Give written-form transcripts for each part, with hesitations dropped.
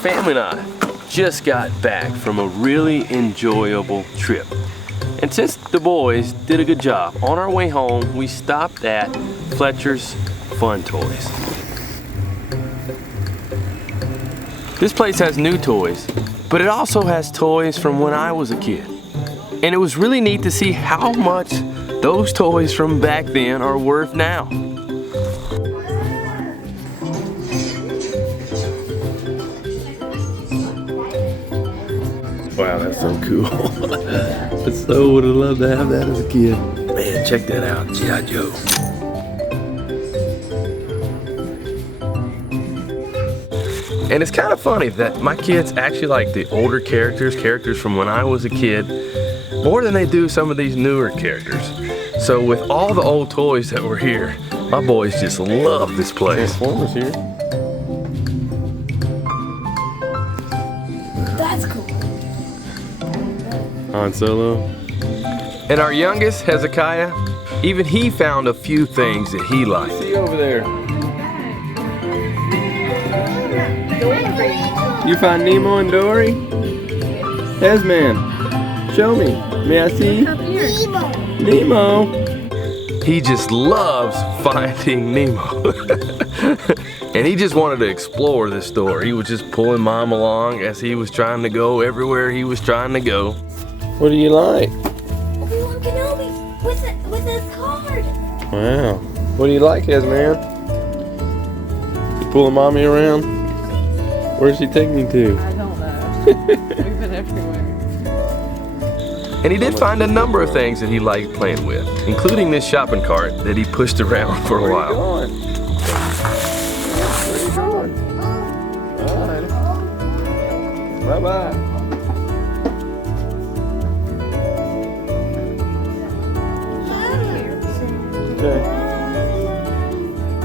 family and I just got back from a really enjoyable trip. And since the boys did a good job, on our way home, we stopped at Fletcher's Fun Toys. This place has new toys, but it also has toys from when I was a kid. And it was really neat to see how much those toys from back then are worth now. Wow, that's so cool. I so would have loved to have that as a kid. Man, check that out, G.I. Joe. And it's kind of funny that my kids actually like the older characters from when I was a kid, more than they do some of these newer characters. So with all the old toys that were here, my boys just love this place. Transformers here. That's cool. Han Solo. And our youngest, Hezekiah, even he found a few things that he liked. See you over there. You find Nemo and Dory? Hez-man, show me. May I see? Nemo. He just loves finding Nemo. And he just wanted to explore this store. He was just pulling Mom along as he was trying to go everywhere he was trying to go. What do you like? Obi-Wan Kenobi with his card. Wow. What do you like, Hez-man? You pulling Mommy around? Where's she taking you to? I don't know. We've been everywhere. And he did find a number of things that he liked playing with, including this shopping cart that he pushed around for a while. Where are you going? All right. Bye-bye. Okay.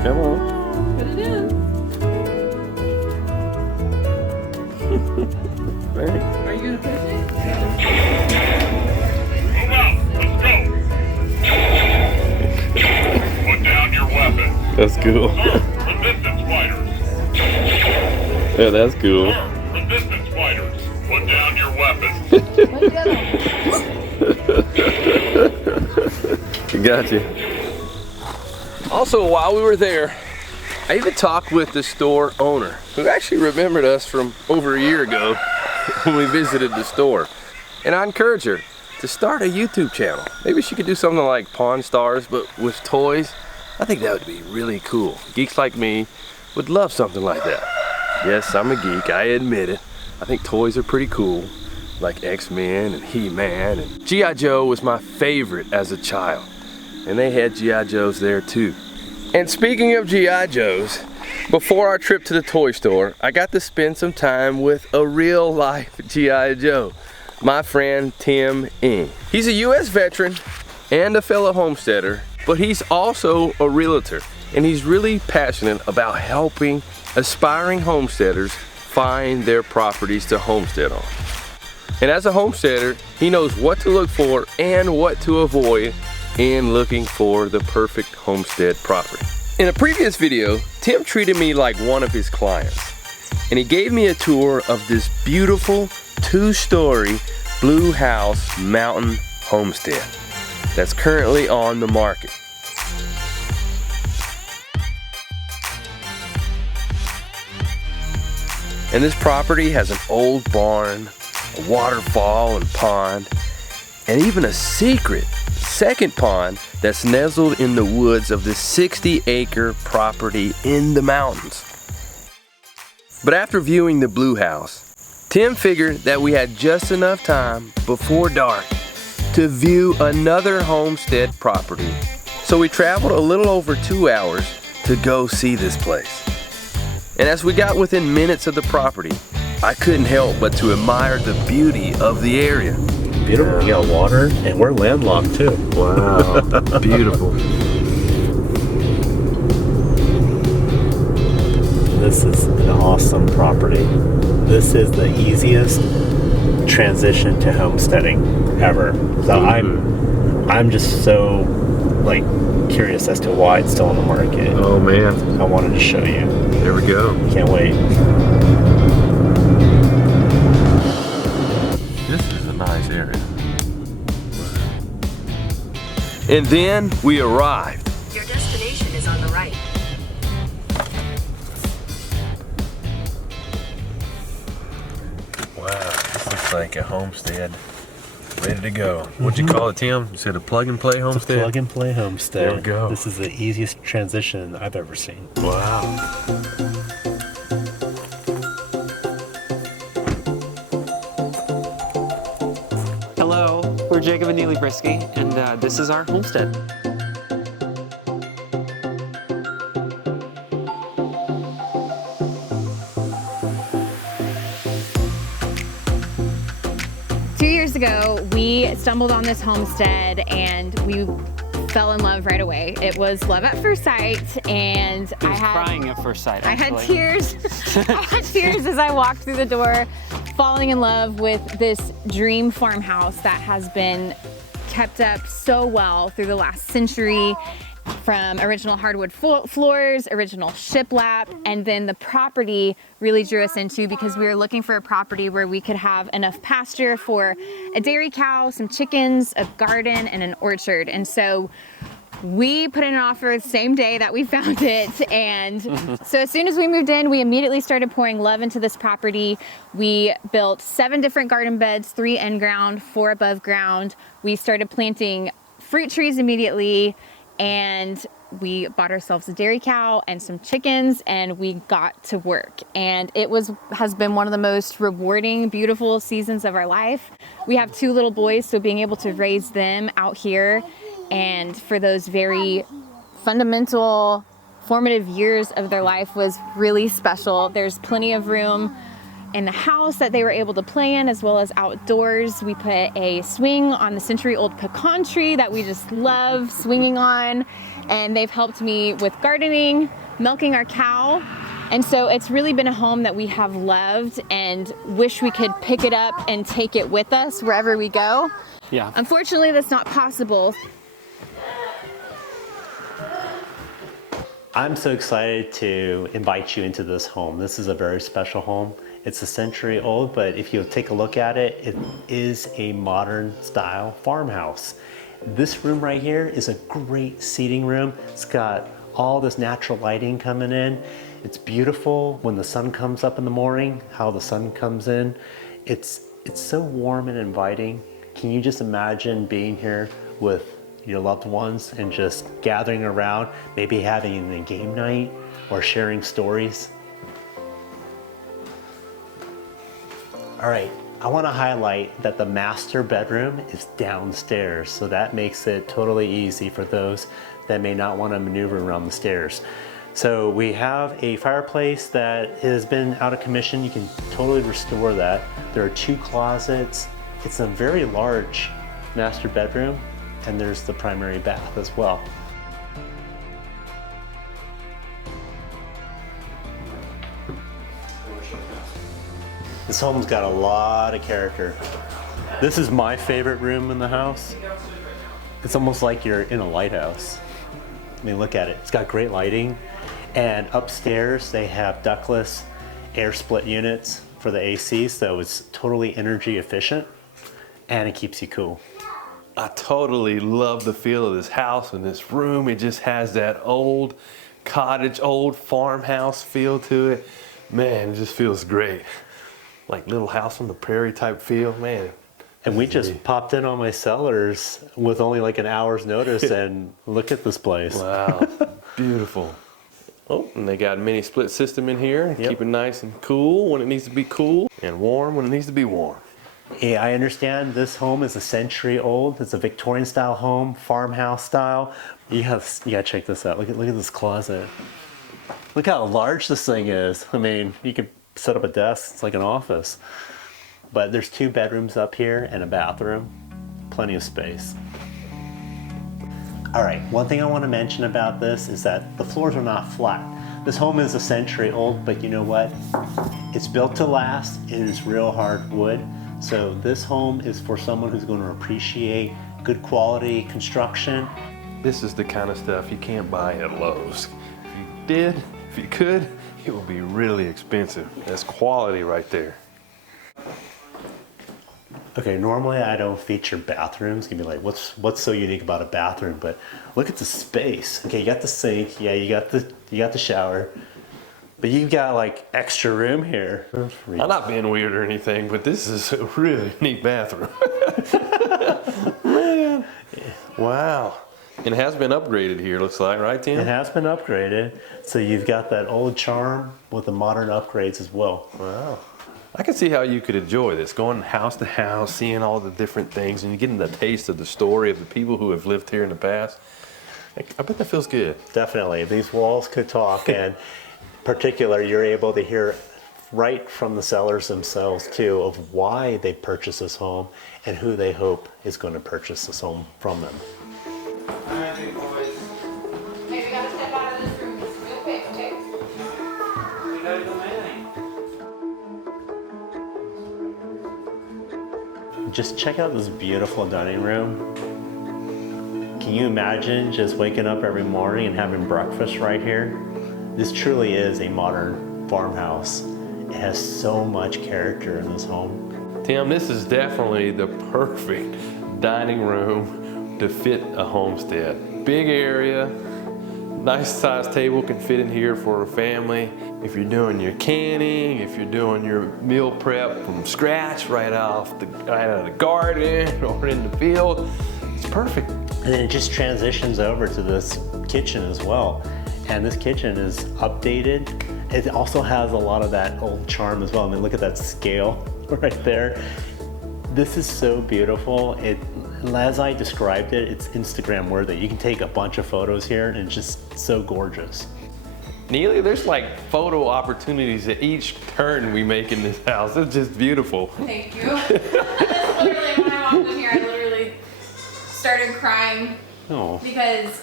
Come on. Put it in. Thanks. Are you gonna push it? Move out. Let's go. Put down your weapon. That's cool. Resistance fighters. Yeah, that's cool. Resistance fighters. Put down your weapon. Gotcha. Also, while we were there, I even talked with the store owner, who actually remembered us from over a year ago when we visited the store. And I encouraged her to start a YouTube channel. Maybe she could do something like Pawn Stars, but with toys. I think that would be really cool. Geeks like me would love something like that. Yes, I'm a geek, I admit it. I think toys are pretty cool, like X-Men and He-Man. And G.I. Joe was my favorite as a child. And they had G.I. Joes there too. And speaking of G.I. Joes, before our trip to the toy store, I got to spend some time with a real life G.I. Joe, my friend Tim Ng. He's a U.S. veteran and a fellow homesteader, but he's also a realtor, and he's really passionate about helping aspiring homesteaders find their properties to homestead on. And as a homesteader, he knows what to look for and what to avoid in looking for the perfect homestead property. In a previous video, Tim treated me like one of his clients, and he gave me a tour of this beautiful 2-story blue house mountain homestead that's currently on the market. And this property has an old barn, a waterfall and pond, and even a secret second pond that's nestled in the woods of this 60-acre property in the mountains. But after viewing the blue house, Tim figured that we had just enough time before dark to view another homestead property. So we traveled a little over 2 hours to go see this place. And as we got within minutes of the property, I couldn't help but to admire the beauty of the area. Beautiful. You got water, and we're landlocked too. Wow, beautiful. This is an awesome property. This is the easiest transition to homesteading ever. So I'm just so like curious as to why it's still on the market. Oh man, I wanted to show you. There we go. Can't wait. nice area. And then we arrived. Your destination is on the right. Wow, this looks like a homestead ready to go. What'd you call it, Tim? You said a plug and play homestead? Plug and play homestead. There we go. This is the easiest transition I've ever seen. Wow. Hello, we're Jacob and Neely Brisky, and this is our homestead. Years ago, we stumbled on this homestead and we fell in love right away. It was love at first sight, and I was crying at first sight. Actually. I had tears. I had tears as I walked through the door, falling in love with this dream farmhouse that has been kept up so well through the last century. From original hardwood floors, original shiplap, and then the property really drew us into because we were looking for a property where we could have enough pasture for a dairy cow, some chickens, a garden, and an orchard. And so we put in an offer the same day that we found it. And so as soon as we moved in, we immediately started pouring love into this property. We built 7 different garden beds, 3 in ground, 4 above ground. We started planting fruit trees immediately, and we bought ourselves a dairy cow and some chickens, and we got to work. And it has been one of the most rewarding, beautiful seasons of our life. We have 2 little boys, so being able to raise them out here and for those very fundamental, formative years of their life was really special. There's plenty of room in the house that they were able to play in, as well as outdoors. We put a swing on the century-old pecan tree that we just love swinging on, and they've helped me with gardening, milking our cow, and so it's really been a home that we have loved and wish we could pick it up and take it with us wherever we go. Yeah. Unfortunately, that's not possible. I'm so excited to invite you into this home. This is a very special home. It's a century old, but if you take a look at it, it is a modern style farmhouse. This room right here is a great seating room. It's got all this natural lighting coming in. It's beautiful when the sun comes up in the morning, how the sun comes in. It's so warm and inviting. Can you just imagine being here with your loved ones and just gathering around, maybe having a game night or sharing stories? All right, I want to highlight that the master bedroom is downstairs, so that makes it totally easy for those that may not want to maneuver around the stairs. So we have a fireplace that has been out of commission. You can totally restore that. There are 2 closets. It's a very large master bedroom, and there's the primary bath as well. This home's got a lot of character. This is my favorite room in the house. It's almost like you're in a lighthouse. I mean, look at it. It's got great lighting. And upstairs, they have ductless air split units for the AC, so it's totally energy efficient, and it keeps you cool. I totally love the feel of this house and this room. It just has that old cottage, old farmhouse feel to it. Man, it just feels great. Like Little House on the Prairie type feel, man. And we just popped in on my cellars with only like an hour's notice, and look at this place. Wow, beautiful. Oh, and they got a mini split system in here. Yep. Keep it nice and cool when it needs to be cool, and warm when it needs to be warm. Yeah, I understand this home is a century old. It's a Victorian style home, farmhouse style. You gotta check this out. Look at this closet. Look how large this thing is. I mean, you could set up a desk. It's like an office. But there's 2 bedrooms up here and a bathroom. Plenty of space. All right, one thing I want to mention about this is that the floors are not flat. This home is a century old, but you know what? It's built to last. It is real hard wood. So this home is for someone who's going to appreciate good quality construction. This is the kind of stuff you can't buy at Lowe's. If you could, it would be really expensive. That's quality right there. Okay, normally I don't feature bathrooms. You'd be like, what's so unique about a bathroom? But look at the space. Okay, you got the sink. Yeah, you got the shower. But you've got like extra room here. I'm not being weird or anything, but this is a really neat bathroom. Man, wow. And it has been upgraded here, looks like, right, Tim? It has been upgraded. So you've got that old charm with the modern upgrades as well. Wow. I can see how you could enjoy this, going house to house, seeing all the different things, and you're getting the taste of the story of the people who have lived here in the past. I bet that feels good. Definitely. These walls could talk, and in particular, you're able to hear right from the sellers themselves, too, of why they purchased this home and who they hope is going to purchase this home from them. Hey, we gotta step out of this room just real quick, okay? Just check out this beautiful dining room. Can you imagine just waking up every morning and having breakfast right here? This truly is a modern farmhouse. It has so much character in this home. Tim, this is definitely the perfect dining room to fit a homestead. Big area, nice sized table can fit in here for a family. If you're doing your canning, if you're doing your meal prep from scratch, right out of the garden or in the field, it's perfect. And then it just transitions over to this kitchen as well. And this kitchen is updated. It also has a lot of that old charm as well. I mean, look at that scale right there. This is so beautiful. As I described it, it's Instagram worthy. You can take a bunch of photos here and it's just so gorgeous. Neely, there's like photo opportunities at each turn we make in this house. It's just beautiful. Thank you. Literally, when I walked in here, I literally started crying because,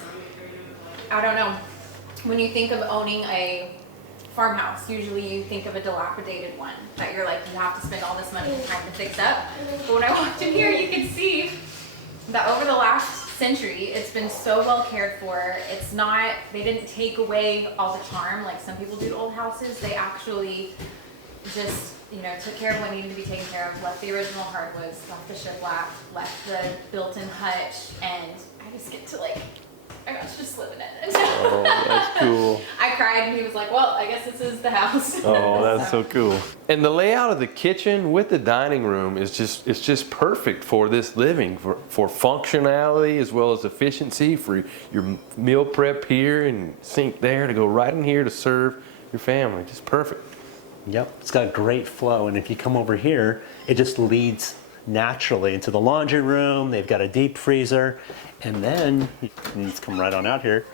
I don't know, when you think of owning a farmhouse, usually you think of a dilapidated one that you're like, you have to spend all this money and time to fix up. But when I walked in here, you can see that over the last century, it's been so well cared for. It's not, they didn't take away all the charm like some people do to old houses. They actually just, took care of what needed to be taken care of, left the original hardwoods, left the shiplap, left the built-in hutch, and I just get to I got to just live in it. Oh, that's cool. I cried and he was like, well, I guess this is the house. Oh, that's so cool. And the layout of the kitchen with the dining room is just perfect for this living, for functionality as well as efficiency, for your meal prep here and sink there to go right in here to serve your family. Just perfect. Yep, it's got great flow. And if you come over here, it just leads naturally into the laundry room. They've got a deep freezer. And then, you can just come right on out here,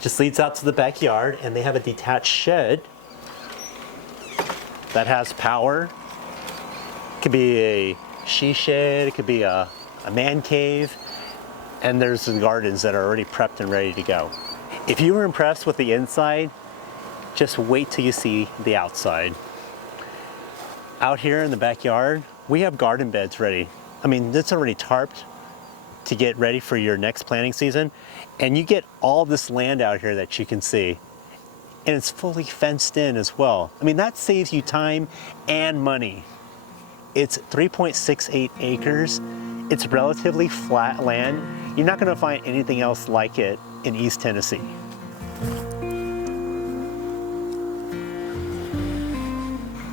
just leads out to the backyard, and they have a detached shed that has power. It could be a she shed, it could be a man cave, and there's the gardens that are already prepped and ready to go. If you were impressed with the inside, just wait till you see the outside. Out here in the backyard, we have garden beds ready. I mean, it's already tarped to get ready for your next planting season. And you get all this land out here that you can see. And it's fully fenced in as well. I mean, that saves you time and money. It's 3.68 acres. It's relatively flat land. You're not gonna find anything else like it in East Tennessee.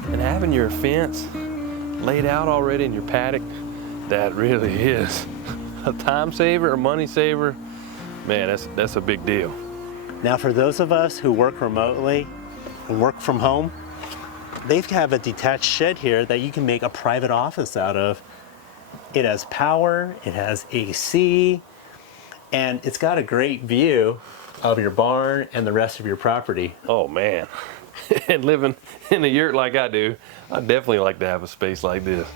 And having your fence laid out already in your paddock, that really is a time saver, a money saver. Man, that's a big deal. Now for those of us who work remotely and work from home, they have a detached shed here that you can make a private office out of. It has power, it has AC, and it's got a great view of your barn and the rest of your property. Oh man, and living in a yurt like I do, I'd definitely like to have a space like this.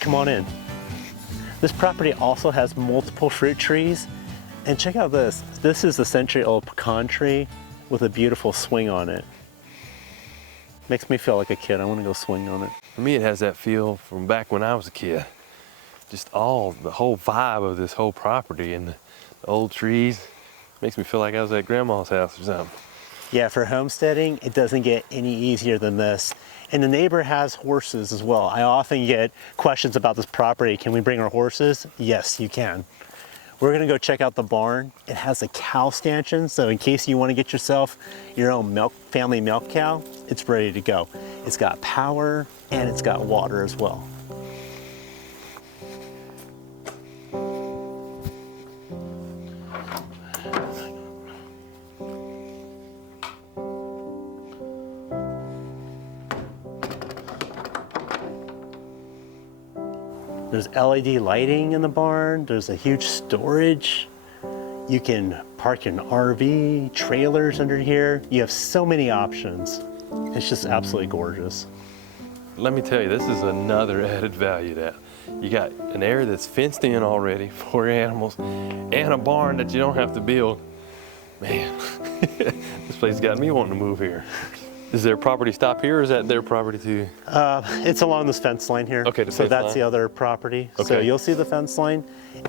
Come on in. This property also has multiple fruit trees. And check out this. This is a century-old pecan tree with a beautiful swing on it. Makes me feel like a kid. I want to go swing on it. For me, it has that feel from back when I was a kid. Just the whole vibe of this whole property and the old trees. Makes me feel like I was at grandma's house or something. Yeah, for homesteading, it doesn't get any easier than this. And the neighbor has horses as well. I often get questions about this property. Can we bring our horses? Yes, you can. We're gonna go check out the barn. It has a cow stanchion, so in case you wanna get yourself your own family milk cow, it's ready to go. It's got power and it's got water as well. There's LED lighting in the barn. There's a huge storage. You can park an RV, trailers under here. You have so many options. It's just absolutely gorgeous. Let me tell you, this is another added value that you got an area that's fenced in already for your animals and a barn that you don't have to build. Man, this place got me wanting to move here. Is their property stop here or is that their property too? It's along this fence line here. Okay, so that's the other property. Okay. So you'll see the fence line.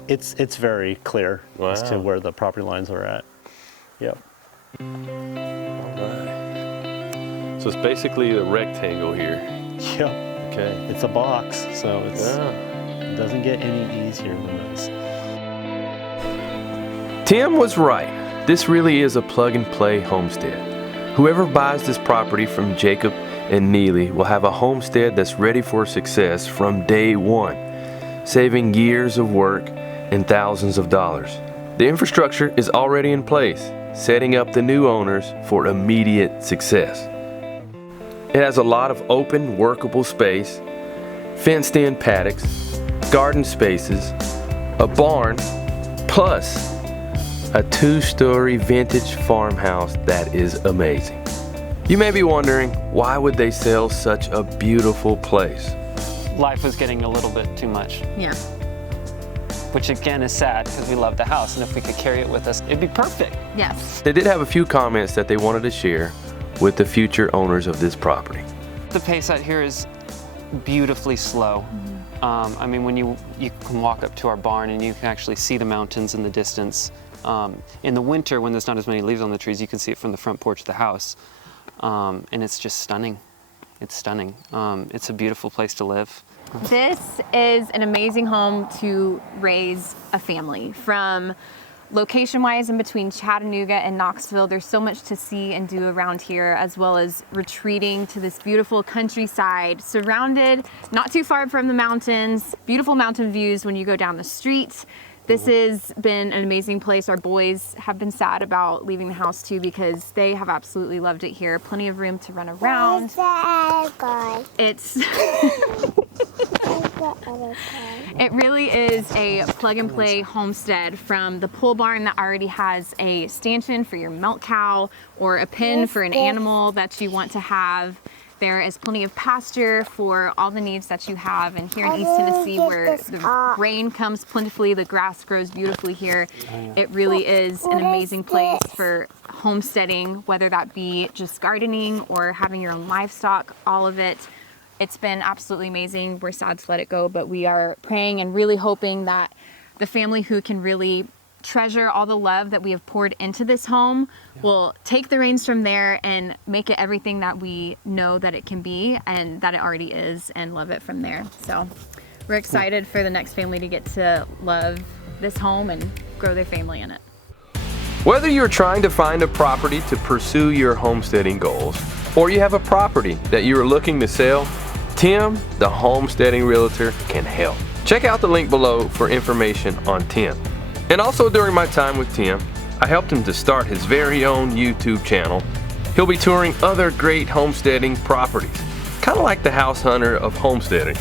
It's very clear as to where the property lines are at. Yep. All right. So it's basically a rectangle here. Yep. Okay. It's a box, so it doesn't get any easier than this. Tim was right. This really is a plug-and-play homestead. Whoever buys this property from Jacob and Neely will have a homestead that's ready for success from day one, saving years of work and thousands of dollars. The infrastructure is already in place, setting up the new owners for immediate success. It has a lot of open, workable space, fenced-in paddocks, garden spaces, a barn, plus a 2-story vintage farmhouse that is amazing. You may be wondering, why would they sell such a beautiful place? Life was getting a little bit too much. Yeah. Which again is sad because we love the house, and if we could carry it with us, it'd be perfect. Yes. They did have a few comments that they wanted to share with the future owners of this property. The pace out here is beautifully slow. I mean, when you can walk up to our barn and you can actually see the mountains in the distance. In the winter, when there's not as many leaves on the trees, you can see it from the front porch of the house. And it's just stunning. It's stunning. It's a beautiful place to live. This is an amazing home to raise a family. From location-wise, in between Chattanooga and Knoxville, there's so much to see and do around here, as well as retreating to this beautiful countryside, surrounded not too far from the mountains, beautiful mountain views when you go down the street. This has been an amazing place. Our boys have been sad about leaving the house too because they have absolutely loved it here. Plenty of room to run around. It really is a plug and play homestead, from the pole barn that already has a stanchion for your milk cow or a pen for an animal that you want to have. There is plenty of pasture for all the needs that you have. And here in East Tennessee, where the rain comes plentifully, the grass grows beautifully here. It really is an amazing place for homesteading, whether that be just gardening or having your own livestock, all of it. It's been absolutely amazing. We're sad to let it go, but we are praying and really hoping that the family who can really treasure all the love that we have poured into this home will take the reins from there and make it everything that we know that it can be and that it already is, and love it from there. So we're excited for the next family to get to love this home and grow their family in it. Whether you're trying to find a property to pursue your homesteading goals, or you have a property that you are looking to sell, Tim, the homesteading realtor, can help. Check out the link below for information on Tim. And also, during my time with Tim, I helped him to start his very own YouTube channel. He'll be touring other great homesteading properties, kind of like the house hunter of homesteading.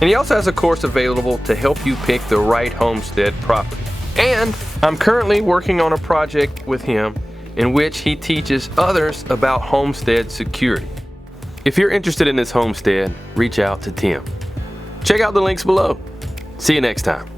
And he also has a course available to help you pick the right homestead property. And I'm currently working on a project with him in which he teaches others about homestead security. If you're interested in this homestead, reach out to Tim. Check out the links below. See you next time.